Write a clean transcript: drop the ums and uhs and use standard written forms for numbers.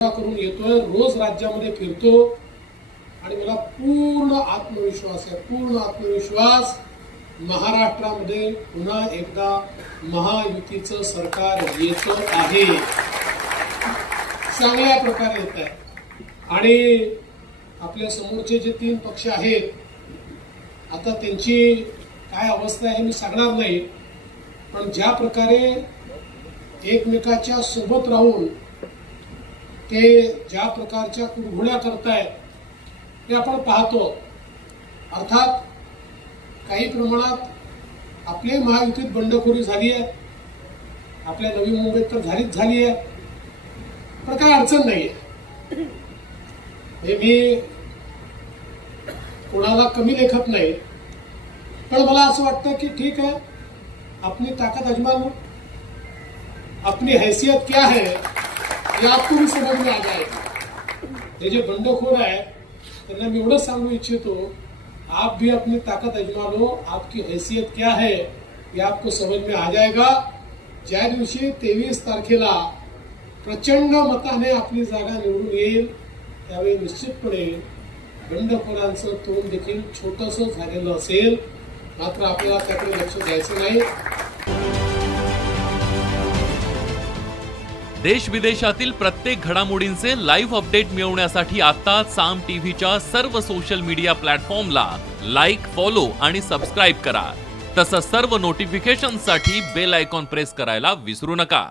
करून येतोय, रोज राज्यामध्ये फिरतो आणि मला पूर्ण आत्मविश्वास आहे, पूर्ण आत्मविश्वास महाराष्ट्रामध्ये पुन्हा एकदा महायुतीचं सरकार येतं आहे, चांगल्या प्रकारे येत आहे। आणि आपल्या समोरचे जे 3 पक्ष आहेत, आता त्यांची काय अवस्था आहे मी सांगणार नाही, पण ज्या प्रकारे एकमेकाच्या सोबत राहून ते ज्या प्रकारच्या कुरघोड्या करतायत ते आपण पाहतो। अर्थात काही प्रमाणात आपल्या महायुतीत बंडखोरी झाली आहे, आपल्या नवी मुंबईत तर झाली आहे, पण काही अडचण नाही आहे। मी कोणाला कमी लेखत नाही, पण मला असं वाटतं की ठीक है, अपनी ताकत आजमा लो, अपनी हैसियत क्या है ये आपको भी समझ में आ जाएगा। ये जो बंडखोर है त्यांना मी एवढं सांगू इच्छितो, आप भी अपनी ताकत आजमा लो, आपकी हैसियत क्या है ये आपको समझ में आ जाएगा। ज्या दिवशी 23 तारखेला प्रचंड मताने आपली जागा निवडून येईल, त्यावेळी निश्चितपणे बंडखोरांचं तोंड देखील छोटंसं झालेलं असेल, मात्र आपल्याला त्याकडे लक्ष द्यायचं नाही। देश विदेशातील प्रत्येक घडामोडींचे लाईव्ह अपडेट मिळवण्यासाठी आता साम टीव्हीच्या सर्व सोशल मीडिया प्लॅटफॉर्मला लाईक, फॉलो आणि सबस्क्राईब करा। तसंच सर्व नोटिफिकेशनसाठी बेल आयकॉन प्रेस करायला विसरू नका।